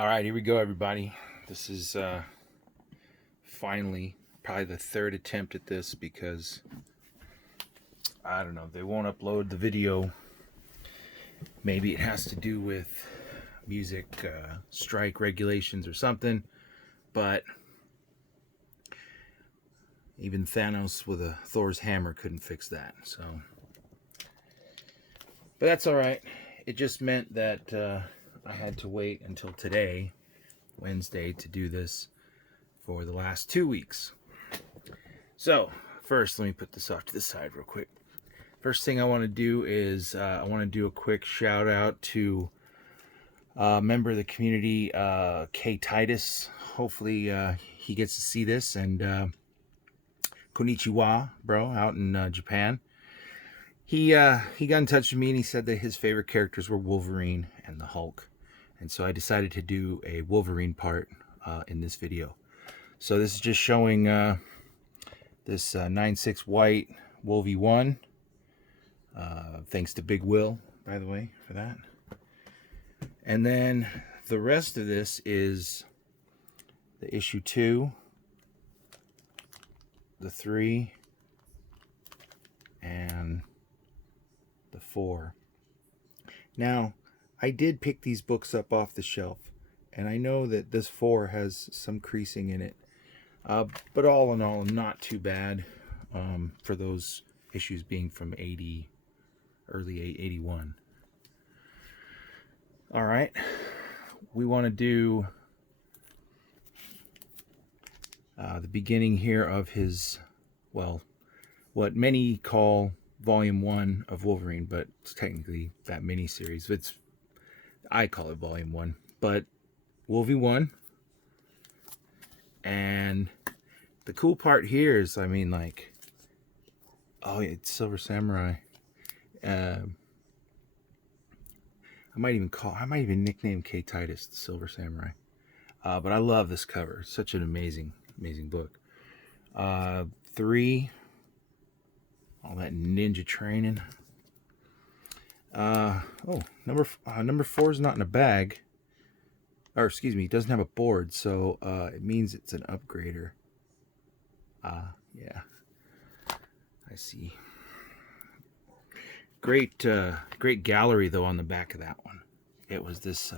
All right, here we go, everybody. This is finally probably the third attempt at this because I don't know, they won't upload the video. Maybe it has to do with music strike regulations or something, but even Thanos with a Thor's hammer couldn't fix that. So, but that's all right. It just meant that I had to wait until today, Wednesday, to do this for the last 2 weeks. So first, let me put this off to the side real quick. First thing I want to do is I want to do a quick shout out to a member of the community, K Titus. Hopefully he gets to see this, and konnichiwa, bro, out in Japan. He got in touch with me and he said that his favorite characters were Wolverine and the Hulk, and so I decided to do a Wolverine part in this video. So this is just showing this 9.6 white Wolvie 1. Thanks to Big Will, by the way, for that. And then the rest of this is the issue 2, the 3, and the 4. Now, I did pick these books up off the shelf, and I know that this 4 has some creasing in it. But all in all, not too bad for those issues being from early 81. All right, we want to do the beginning here of his, well, what many call Volume 1 of Wolverine, but it's technically that mini-series. I call it Volume 1, but Wolvie 1. And the cool part here is, I mean, like, oh, it's Silver Samurai. I might even nickname K Titus the Silver Samurai. But I love this cover. It's such an amazing book. 3, all that ninja training. Number 4 is not in a bag. Or excuse me, it doesn't have a board, so it means it's an upgrader. Yeah, I see. Great gallery though on the back of that one. It was this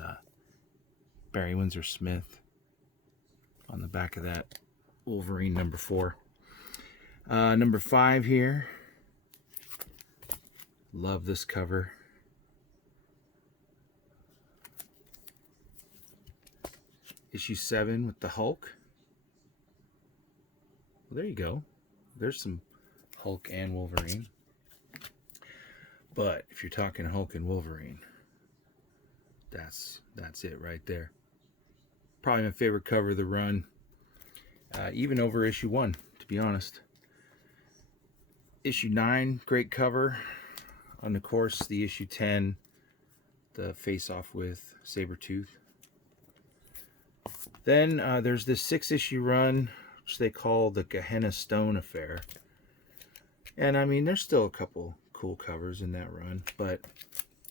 Barry Windsor Smith on the back of that Wolverine number 4. Number 5 here. Love this cover. Issue 7 with the Hulk. Well, there you go. There's some Hulk and Wolverine. But if you're talking Hulk and Wolverine, that's it right there. Probably my favorite cover of the run, even over issue 1, to be honest. Issue 9, great cover. And of course, the issue 10, the face-off with Sabretooth. Then there's this 6-issue run, which they call the Gehenna Stone Affair. And I mean, there's still a couple cool covers in that run, but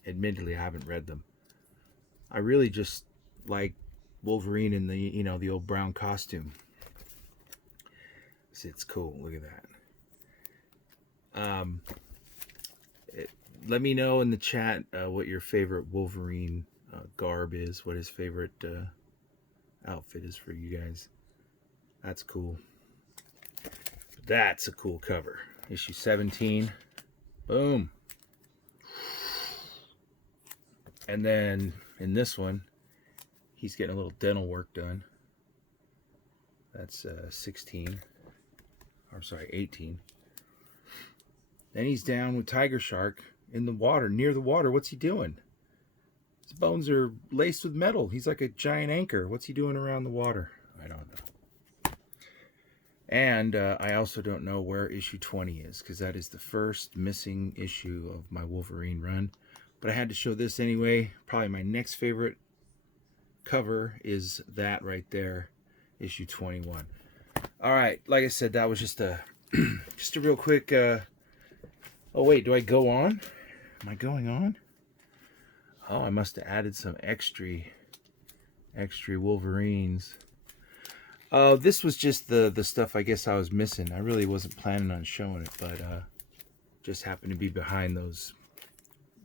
admittedly, I haven't read them. I really just like Wolverine in the, the old brown costume. It's cool. Look at that. Let me know in the chat what your favorite Wolverine garb is, what his favorite outfit is for you guys. That's cool. That's a cool cover. Issue 17. Boom. And then in this one, he's getting a little dental work done. That's 16. Or sorry, 18. Then he's down with Tiger Shark in the water, near the water. What's he doing? His bones are laced with metal. He's like a giant anchor. What's he doing around the water? I don't know. And I also don't know where issue 20 is, because that is the first missing issue of my Wolverine run. But I had to show this anyway. Probably my next favorite cover is that right there, issue 21. All right, like I said, that was just a real quick. Oh wait, do I go on? Am I going on? Oh, I must have added some extra Extra Wolverines. This was just the stuff I guess I was missing. I really wasn't planning on showing it, but just happened to be behind those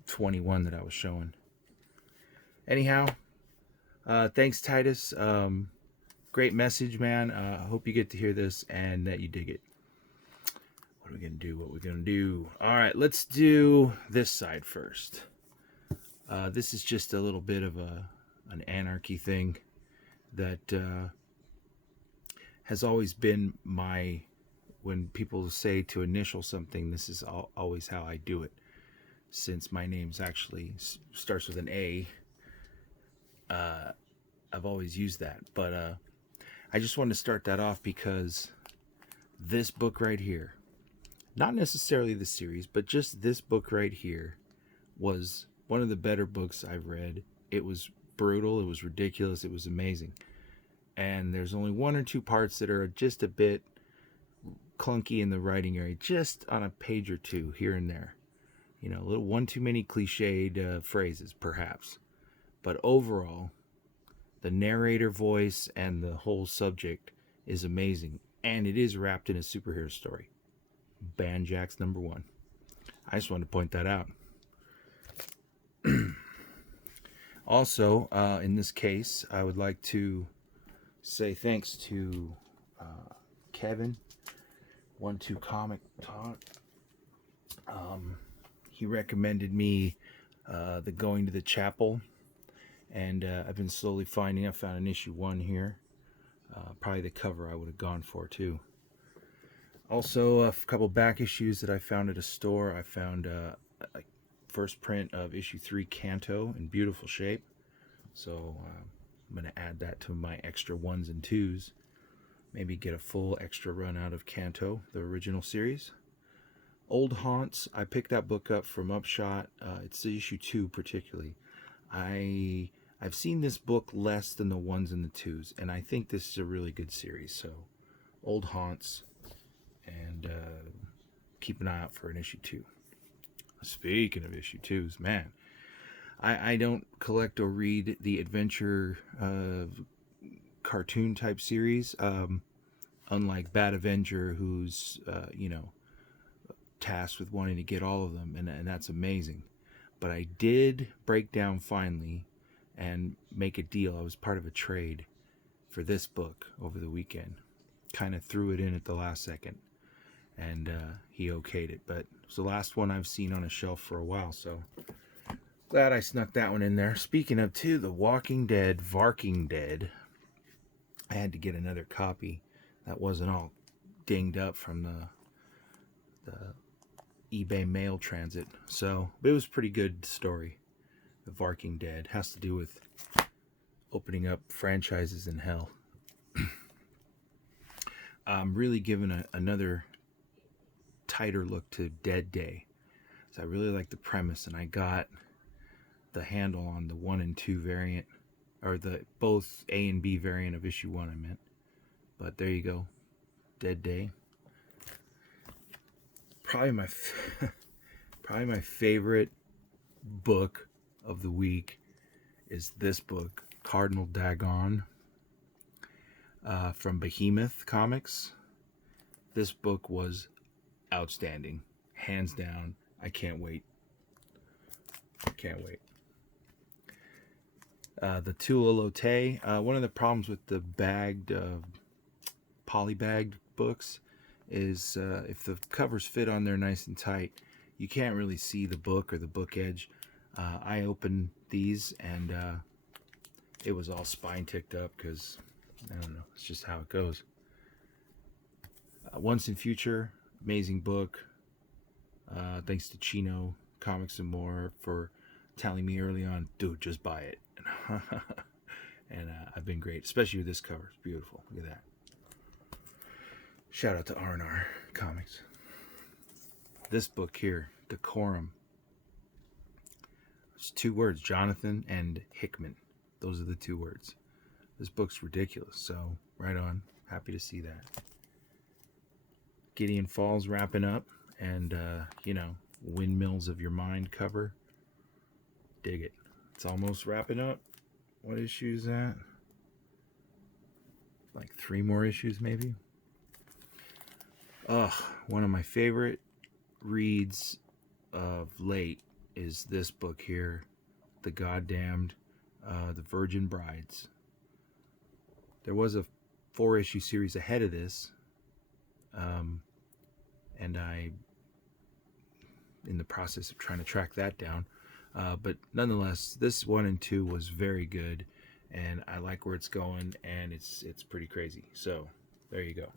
21 that I was showing. Anyhow, thanks, Titus. Great message, man. I hope you get to hear this and that you dig it. What are we going to do? What we're going to do? All right, let's do this side first. This is just a little bit of an anarchy thing that has always been my, when people say to initial something, this is always how I do it. Since my name's actually starts with an A, I've always used that. But I just wanted to start that off because this book right here, not necessarily the series, but just this book right here was one of the better books I've read. It was brutal, it was ridiculous, it was amazing. And there's only one or two parts that are just a bit clunky in the writing area, just on a page or two here and there. You know, a little one too many cliched phrases, perhaps. But overall, the narrator voice and the whole subject is amazing. And it is wrapped in a superhero story. Banjax #1. I just wanted to point that out. Also, in this case, I would like to say thanks to Kevin, 12 Comic Talk. He recommended me the Going to the Chapel, and I've been slowly finding. I found an issue 1 here. Probably the cover I would have gone for too. Also, a couple back issues that I found at a store. I found a first print of issue 3 Kanto in beautiful shape. So I'm going to add that to my extra 1s and 2s. Maybe get a full extra run out of Kanto, the original series. Old Haunts, I picked that book up from Upshot. It's issue 2 particularly. I've seen this book less than the 1s and the 2s, and I think this is a really good series. So, Old Haunts, and keep an eye out for an issue 2. Speaking of issue 2s, man, I don't collect or read the adventure cartoon type series, unlike Bad Avenger, who's tasked with wanting to get all of them, and that's amazing. But I did break down finally and make a deal. I was part of a trade for this book over the weekend. Kind of threw it in at the last second, and he okayed it. But it's the last one I've seen on a shelf for a while, so glad I snuck that one in there. Speaking of, too, The Walking Dead, Varking Dead. I had to get another copy that wasn't all dinged up from the eBay mail transit. So, but it was a pretty good story. The Varking Dead has to do with opening up franchises in hell. I'm really giving another tighter look to Dead Day. So I really like the premise, and I got the handle on the 1 and 2 variant, or the both A and B variant of issue 1, I meant. But there you go, Dead Day. Probably my favorite book of the week is this book, Cardinal Dagon, from Behemoth Comics. This book was outstanding, hands down. I can't wait. The Tula Lotte. One of the problems with the bagged, polybagged books is if the covers fit on there nice and tight, you can't really see the book or the book edge. I opened these and it was all spine ticked up because, I don't know, it's just how it goes. Once in Future, amazing book. Thanks to Chino Comics and More for telling me early on, dude, just buy it. And I've been great, especially with this cover. It's beautiful. Look at that. Shout out to R&R Comics. This book here, Decorum. It's 2 words, Jonathan and Hickman. Those are the 2 words. This book's ridiculous, so right on. Happy to see that. Gideon Falls wrapping up, and Windmills of Your Mind cover. Dig it. It's almost wrapping up. What issue is that? like 3 more issues maybe. One of my favorite reads of late is this book here, The Goddamned, The Virgin Brides. There was a 4-issue series ahead of this, and I in the process of trying to track that down, but nonetheless, this 1 and 2 was very good, and I like where it's going, and it's pretty crazy. So there you go.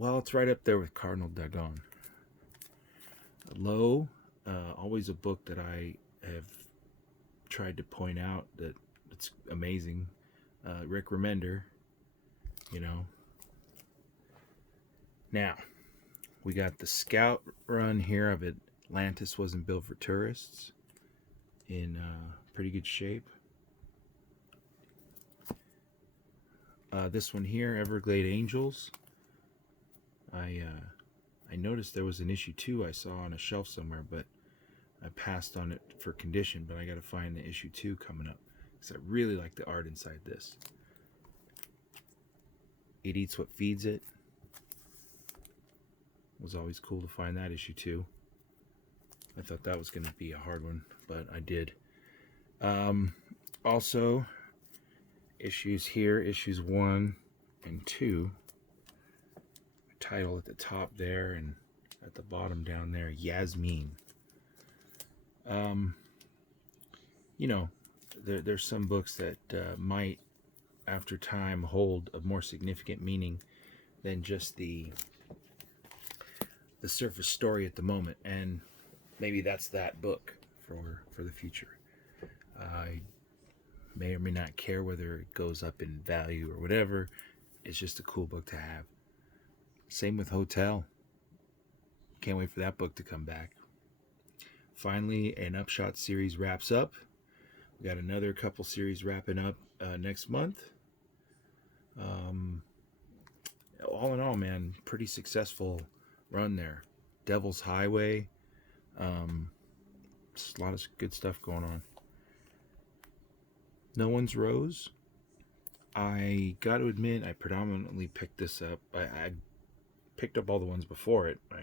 It's right up there with Cardinal Dagon. Low, always a book that I have tried to point out that it's amazing. Rick Remender, you know. Now, we got the Scout run here of Atlantis Wasn't Built for Tourists in pretty good shape. This one here, Everglade Angels. I noticed there was an issue 2 I saw on a shelf somewhere, but I passed on it for condition, but I got to find the issue 2 coming up, because I really like the art inside this. It Eats What Feeds It. It was always cool to find that issue 2. I thought that was going to be a hard one, but I did. Also, issues here, issues 1 and 2. Title at the top there, and at the bottom down there, Yasmin. There's some books that might, after time, hold a more significant meaning than just the surface story at the moment, and maybe that's that book for the future. I may or may not care whether it goes up in value or whatever. It's just a cool book to have. Same with Hotel. Can't wait for that book to come back. Finally, an Upshot series wraps up. We got another couple series wrapping up next month. All in all, man, pretty successful run there. Devil's Highway. Just a lot of good stuff going on. No One's Rose. I got to admit, I predominantly picked this up. I picked up all the ones before it, but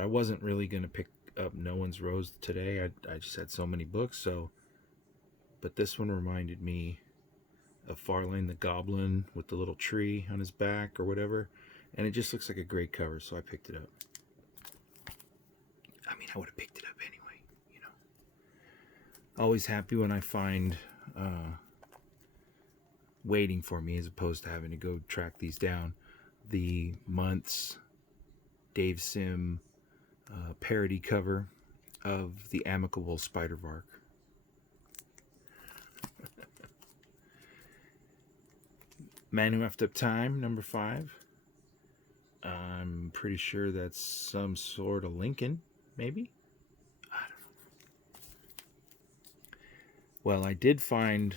I wasn't really going to pick up No One's Rose today. I just had so many books, but this one reminded me of Farlane the Goblin with the little tree on his back or whatever, and it just looks like a great cover, so I picked it up. I would have picked it up anyway, Always happy when I find waiting for me as opposed to having to go track these down. The month's Dave Sim parody cover of The Amicable Spider-Vark. Man Who Effed Up Time, number 5. I'm pretty sure that's some sort of Lincoln, maybe? I don't know. Well, I did find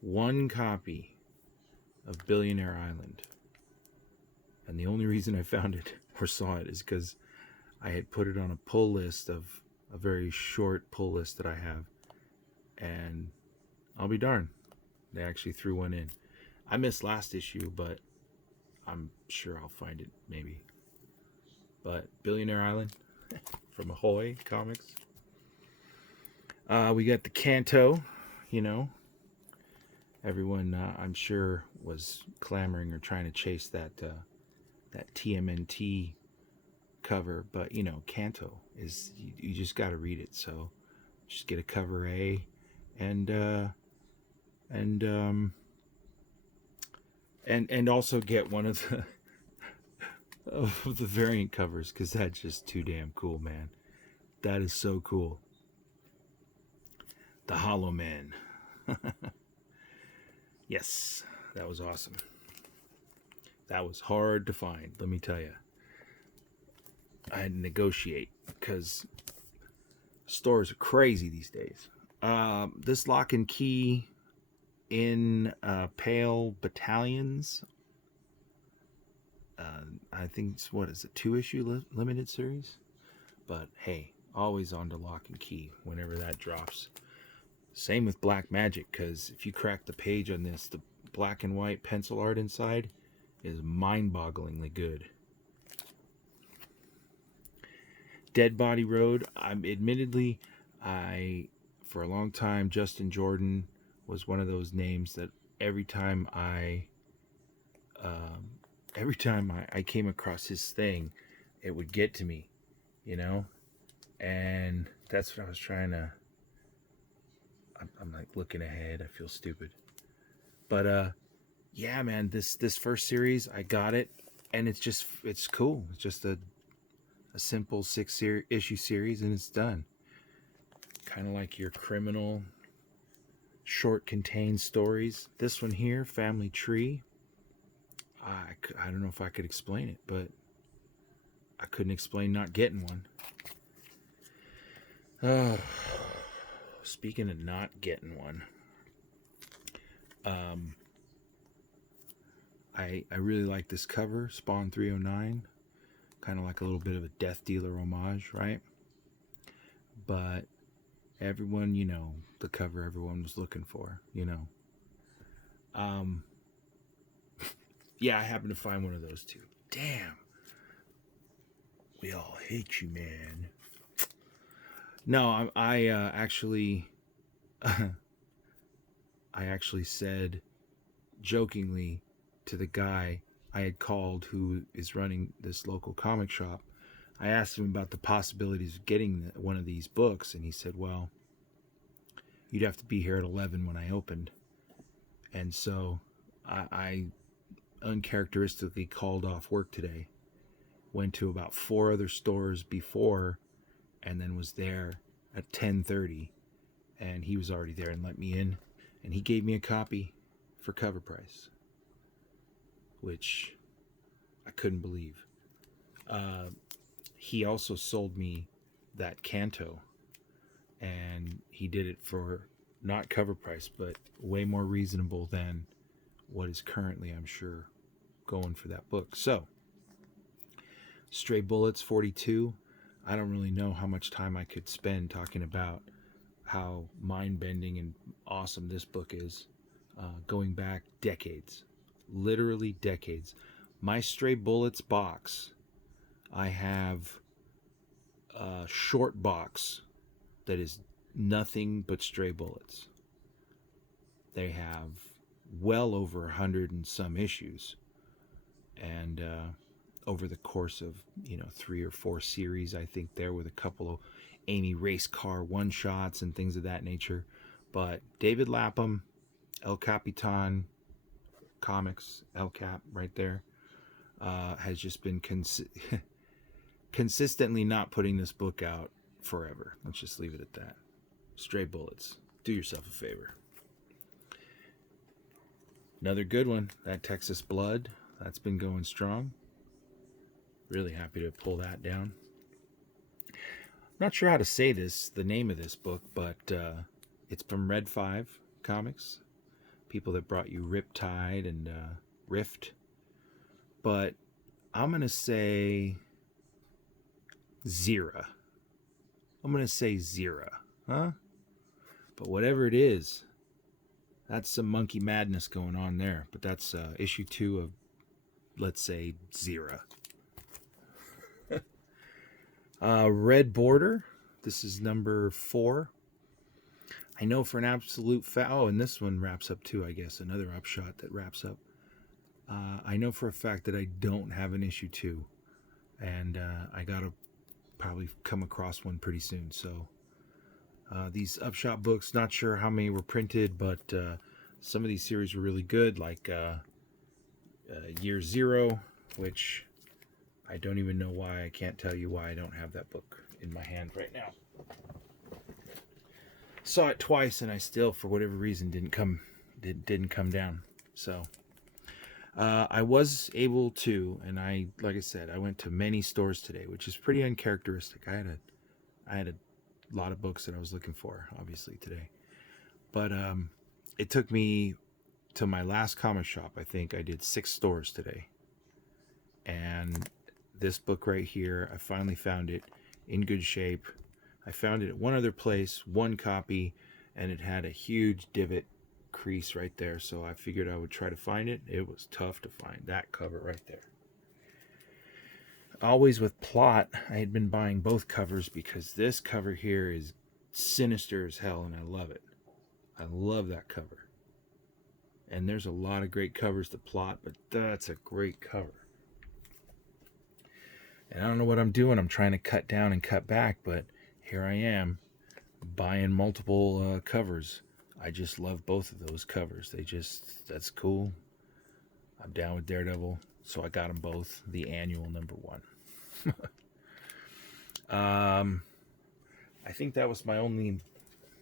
one copy of Billionaire Island. And the only reason I found it or saw it is because I had put it on a pull list of a very short pull list that I have. And I'll be darned, they actually threw one in. I missed last issue, but I'm sure I'll find it maybe. But Billionaire Island from Ahoy Comics. We got the Kanto, Everyone, I'm sure, was clamoring or trying to chase that TMNT cover, but Kanto is you just got to read it. So just get a cover A, and also get one of the variant covers, because that's just too damn cool, man. That is so cool. The Hollow Man. Yes, that was awesome. That was hard to find, let me tell you. I had to negotiate because stores are crazy these days. This Lock and Key in Pale Battalions. I think it's, 2-issue limited series? But hey, always on to Lock and Key whenever that drops. Same with Black Magic, because if you crack the page on this, the black and white pencil art inside is mind-bogglingly good. Dead Body Road. Admittedly, for a long time, Justin Jordan was one of those names that every time I came across his thing, it would get to me, you know? And that's what I was trying to... I'm like looking ahead. I feel stupid. But yeah, man, this first series, I got it, and it's cool. It's just a simple 6-issue series, and it's done. Kind of like your criminal short contained stories. This one here, Family Tree. I don't know if I could explain it, but I couldn't explain not getting one. Oh, speaking of not getting one, I really like this cover, Spawn 309. Kind of like a little bit of a Death Dealer homage, right? But everyone, you know, the cover everyone was looking for, you know. Yeah, I happened to find one of those too. Damn. We all hate you, man. No, I actually I actually said jokingly to the guy I had called who is running this local comic shop. I asked him about the possibilities of getting one of these books, and he said, well, you'd have to be here at 11 when I opened. And so I uncharacteristically called off work today, went to about 4 other stores before, and then was there at 10:30, and he was already there and let me in, and he gave me a copy for cover price, which I couldn't believe. He also sold me that Canto, and he did it for not cover price, but way more reasonable than what is currently, I'm sure, going for that book. So, Stray Bullets 42. I don't really know how much time I could spend talking about how mind-bending and awesome this book is, going back decades, literally decades. My Stray Bullets box, I have a short box that is nothing but Stray Bullets. They have well over 100 and some issues, and over the course of 3 or 4 series, I think, there with a couple of Amy race car one shots and things of that nature. But David Lapham, El Capitan Comics, El Cap right there, has just been consistently not putting this book out forever. Let's just leave it at that. Stray Bullets. Do yourself a favor. Another good one, that Texas Blood. That's been going strong. Really happy to pull that down. I'm not sure how to say the name of this book, but it's from Red 5 Comics. People that brought you Riptide and Rift. But I'm going to say Zira. I'm going to say Zira. Huh? But whatever it is, that's some monkey madness going on there. But that's issue 2 of, let's say, Zira. Red Border. This is number 4. I know for an absolute fact... Oh, and this one wraps up too, I guess. Another upshot that wraps up. I know for a fact that I don't have an issue 2. And I got to probably come across one pretty soon. So these upshot books, not sure how many were printed, but some of these series were really good, like Year Zero, which I don't even know why. I can't tell you why I don't have that book in my hand right now. Saw it twice, and I still, for whatever reason, didn't come down. So I was able to, and like I said, I went to many stores today, which is pretty uncharacteristic. I had a lot of books that I was looking for, obviously, today. But it took me to my last comic shop. I think I did 6 stores today. And this book right here, I finally found it in good shape. I found it at one other place, one copy, and it had a huge divot crease right there, so I figured I would try to find it. It was tough to find that cover right there. Always with Plot, I had been buying both covers because this cover here is sinister as hell, and I love it. I love that cover. And there's a lot of great covers to Plot, but that's a great cover. And I don't know what I'm doing. I'm trying to cut down and cut back, but here I am buying multiple covers. I just love both of those covers. That's cool. I'm down with Daredevil, so I got them both. The annual #1. I think that was my only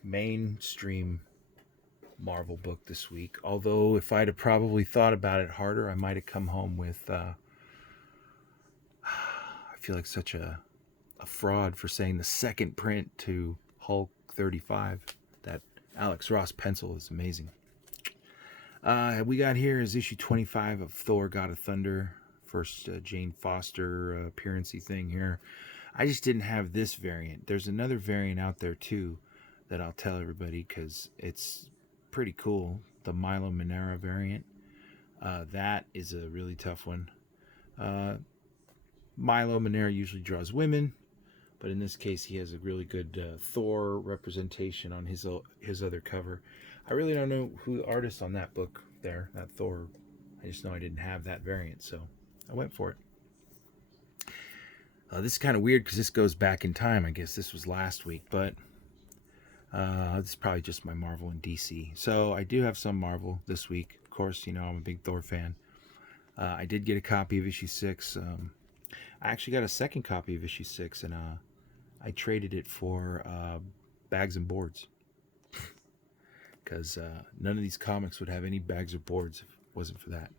mainstream Marvel book this week. Although if I'd have probably thought about it harder, I might have come home with I feel like such a fraud for saying the second print to Hulk 35. That Alex Ross pencil is amazing. We got here is issue 25 of Thor God of Thunder. First Jane Foster appearance-y thing here. I just didn't have this variant. There's another variant out there too that I'll tell everybody because it's pretty cool. The Milo Manara variant. That is a really tough one. Milo Manara usually draws women, but in this case he has a really good Thor representation on his other cover. I really don't know who the artist on that book there, that Thor. I just know I didn't have that variant, so I went for it. This is kind of weird because this goes back in time. I guess this was last week, but this is probably just my Marvel and DC. So I do have some Marvel this week. Of course, you know I'm a big Thor fan. I did get a copy of issue 6. I actually got a second copy of issue 6, and I traded it for bags and boards. Because none of these comics would have any bags or boards if it wasn't for that.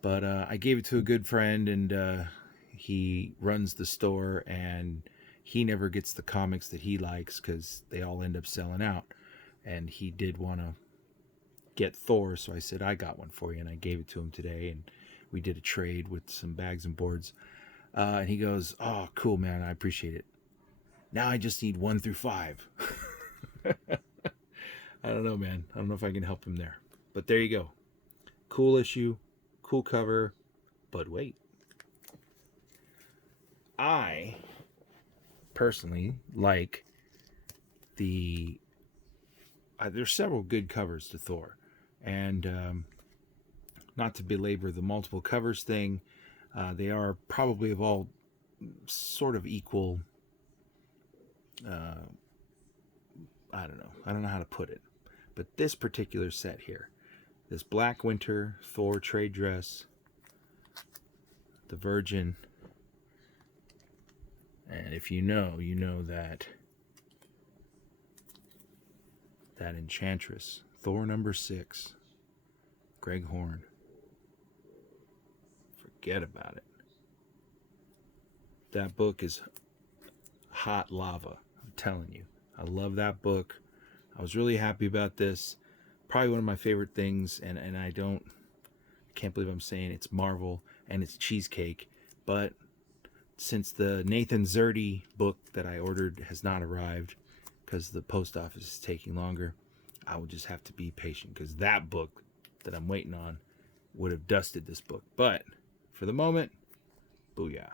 But I gave it to a good friend, and he runs the store, and he never gets the comics that he likes because they all end up selling out. And he did want to get Thor, so I said, I got one for you, and I gave it to him today, and we did a trade with some bags and boards. And he goes, oh, cool, man, I appreciate it. Now I just need 1 through 5. I don't know, man. I don't know if I can help him there. But there you go. Cool issue, cool cover, but wait. I personally like there's several good covers to Thor. And not to belabor the multiple covers thing, they are probably of all sort of equal, I don't know how to put it. But this particular set here, this Black Winter Thor trade dress, the Virgin, and if you know that Enchantress, Thor #6, Greg Horn. Forget about it. That book is hot lava. I'm telling you. I love that book. I was really happy about this. Probably one of my favorite things, and I can't believe I'm saying it's Marvel and it's cheesecake, but since the Nathan Zerdy book that I ordered has not arrived because the post office is taking longer, I will just have to be patient because that book that I'm waiting on would have dusted this book. But for the moment, booyah.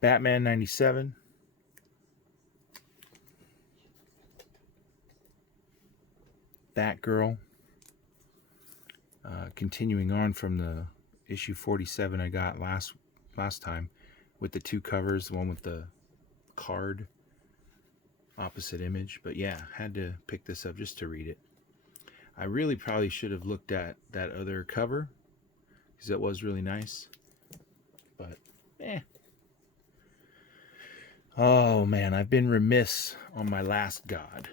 Batman 97. Batgirl. Continuing on from the issue 47 I got last time with the 2 covers, the one with the card opposite image. But yeah, had to pick this up just to read it. I really probably should have looked at that other cover because that was really nice. But oh man, I've been remiss on my Last God.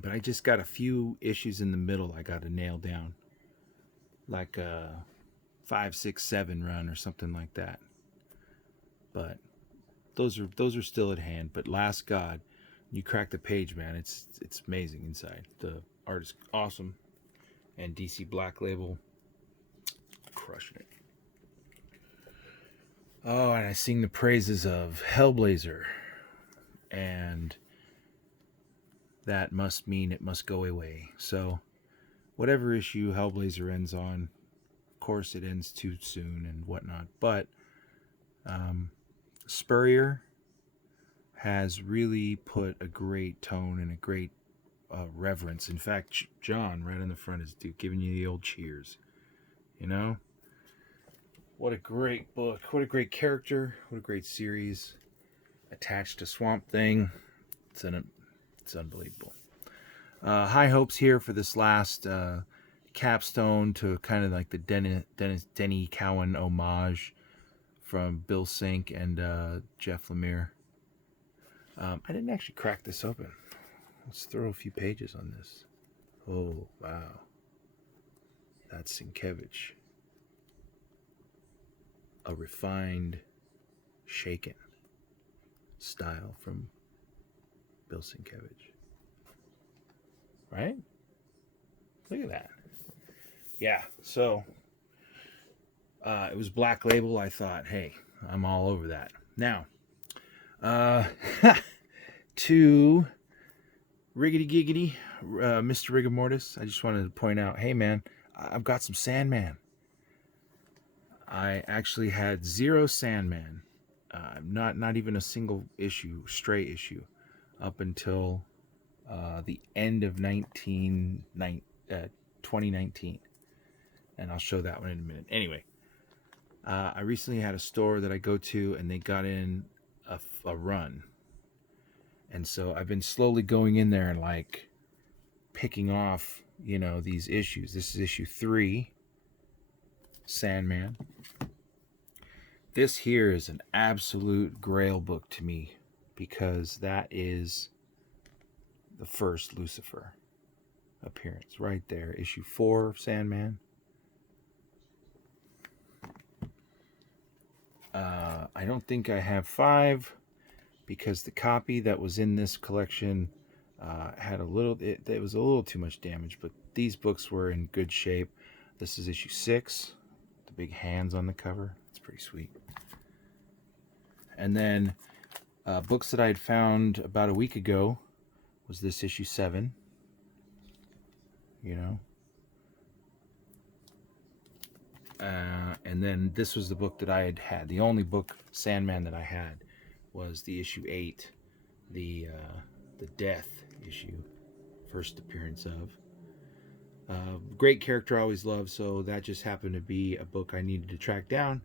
But I just got a few issues in the middle I got to nail down. Like a 5, 6, 7 run or something like that. But those are still at hand. But Last God, you crack the page, man, it's amazing inside. The art is awesome. And DC Black Label, crushing it. Oh, and I sing the praises of Hellblazer and that must mean it must go away. So whatever issue Hellblazer ends on, of course it ends too soon and whatnot, but Spurrier has really put a great tone and a great reverence. In fact, John right in the front is giving you the old cheers. You know, what a great book, what a great character, what a great series attached to Swamp Thing. It's unbelievable. High hopes here for this last capstone to kind of like the Denny Cowan homage from Bill Sink and Jeff Lemire. I didn't actually crack this open. Let's throw a few pages on this. Oh, wow. That's Sienkiewicz. A refined, shaken style from Bill Sienkiewicz. Right? Look at that. Yeah, so it was Black Label. I thought, hey, I'm all over that. Now, to Riggedy Giggity, Mr. Rigor Mortis, I just wanted to point out, hey man, I've got some Sandman. I actually had 0 Sandman, not even a single issue, stray issue, up until the end of 2019, and I'll show that one in a minute. Anyway, I recently had a store that I go to, and they got in a run, and so I've been slowly going in there and like picking off, you know, these issues. This is issue 3, Sandman. This here is an absolute grail book to me because that is the first Lucifer appearance right there. Issue 4 of Sandman. I don't think I have 5 because the copy that was in this collection had a little, it was a little too much damage, but these books were in good shape. This is issue 6, the big hands on the cover. It's pretty sweet. And then books that I had found about a week ago was this issue 7, you know. And then this was the book that I had. The only book, Sandman, that I had was the issue 8, the Death issue, first appearance of. Great character I always loved, so that just happened to be a book I needed to track down,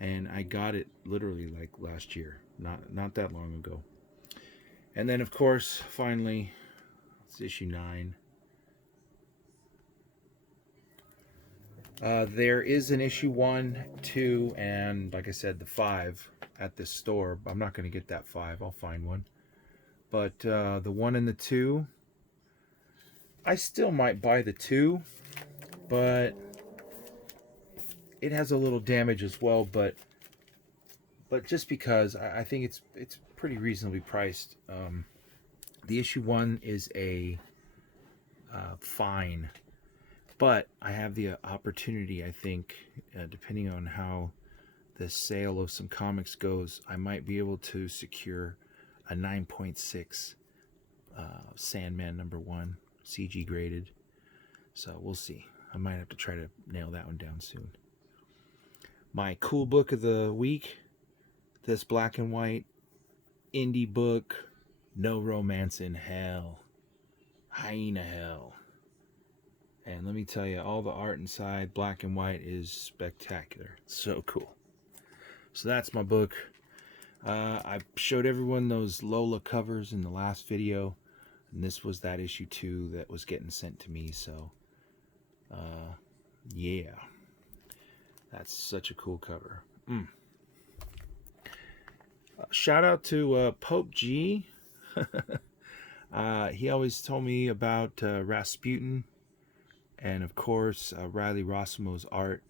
and I got it literally like last year, not that long ago. And then, of course, finally, it's issue 9. There is an issue 1, 2, and like I said, the 5 at this store. I'm not going to get that 5. I'll find one. But the 1 and the 2, I still might buy the 2, but it has a little damage as well. But just because I think it's pretty reasonably priced. The issue 1 is a fine. But I have the opportunity, I think, depending on how the sale of some comics goes, I might be able to secure a 9.6 Sandman #1, CG graded. So we'll see. I might have to try to nail that one down soon. My cool book of the week, this black and white indie book, No Romance in Hell. Hyena Hell. And let me tell you, all the art inside, black and white, is spectacular. So cool. So that's my book. I showed everyone those Lola covers in the last video. And this was that issue 2 that was getting sent to me. So, yeah. That's such a cool cover. Shout out to Pope G. He always told me about Rasputin. And of course, Riley Rossimo's art.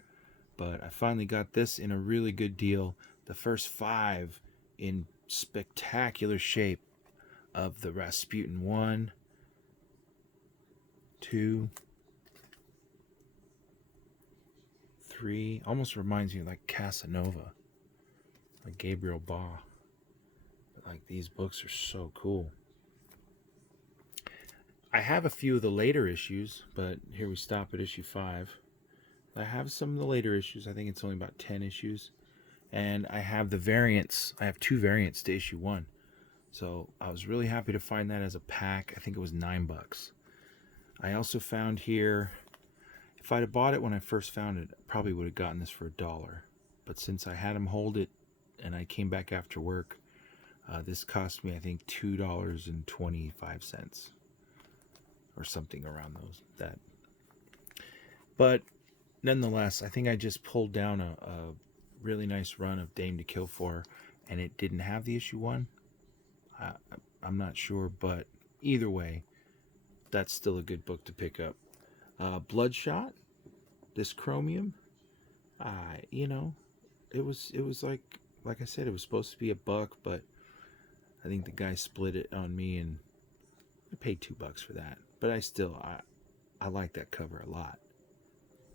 But I finally got this in a really good deal. The first 5 in spectacular shape of the Rasputin 1, 2, 3. Almost reminds me of like Casanova, like Gabriel Ba. Like, these books are so cool. I have a few of the later issues, but here we stop at issue 5. I have some of the later issues. I think it's only about 10 issues. And I have the variants. I have 2 variants to issue 1. So I was really happy to find that as a pack. I think it was $9. I also found here, if I'd have bought it when I first found it, I probably would have gotten this for $1. But since I had him hold it and I came back after work, this cost me, I think, $2.25 or something around that. But nonetheless, I think I just pulled down a really nice run of Dame to Kill For, and it didn't have the issue 1. I'm not sure, but either way, that's still a good book to pick up. Bloodshot, this Chromium, it was like I said, it was supposed to be $1, but I think the guy split it on me, and I paid $2 for that. But I like that cover a lot.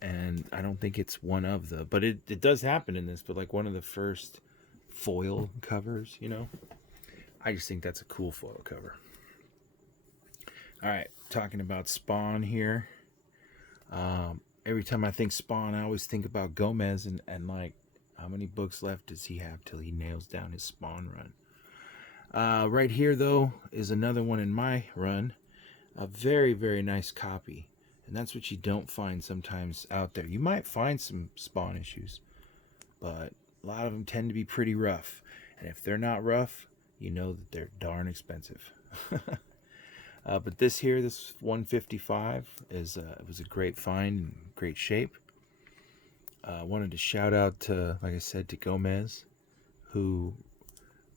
And I don't think it's one of the, but it does happen in this, but like one of the first foil covers, I just think that's a cool foil cover. All right, talking about Spawn here. Every time I think Spawn, I always think about Gomez and like, how many books left does he have till he nails down his Spawn run? Right here, though, is another one in my run. A very, very nice copy. And that's what you don't find sometimes out there. You might find some Spawn issues, but a lot of them tend to be pretty rough. And if they're not rough, you know that they're darn expensive. But this 155 was a great find and great shape. Wanted to shout out to, like I said, to Gomez, who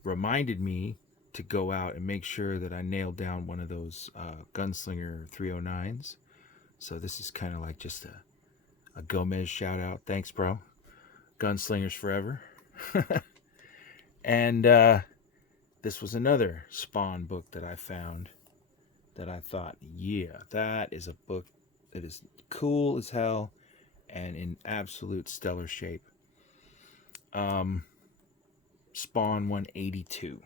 reminded me to go out and make sure that I nailed down one of those Gunslinger 309s. So this is kind of like just a Gomez shout out. Thanks, bro. Gunslingers forever. And this was another Spawn book that I found that I thought, yeah, that is a book that is cool as hell and in absolute stellar shape. Spawn 182.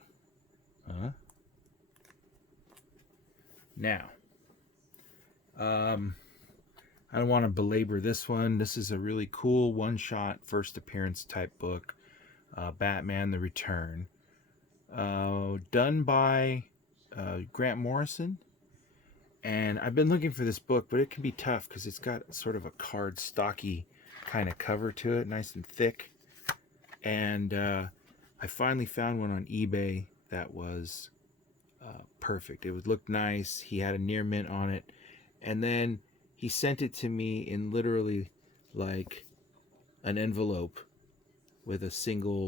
Now, I don't want to belabor this one. This is a really cool one-shot first appearance type book. Batman The Return. Done by Grant Morrison. And I've been looking for this book, but it can be tough because it's got sort of a card stocky kind of cover to it, nice and thick. And I finally found one on eBay that was perfect. It would look nice. He had a near mint on it. And then he sent it to me in literally like an envelope with a single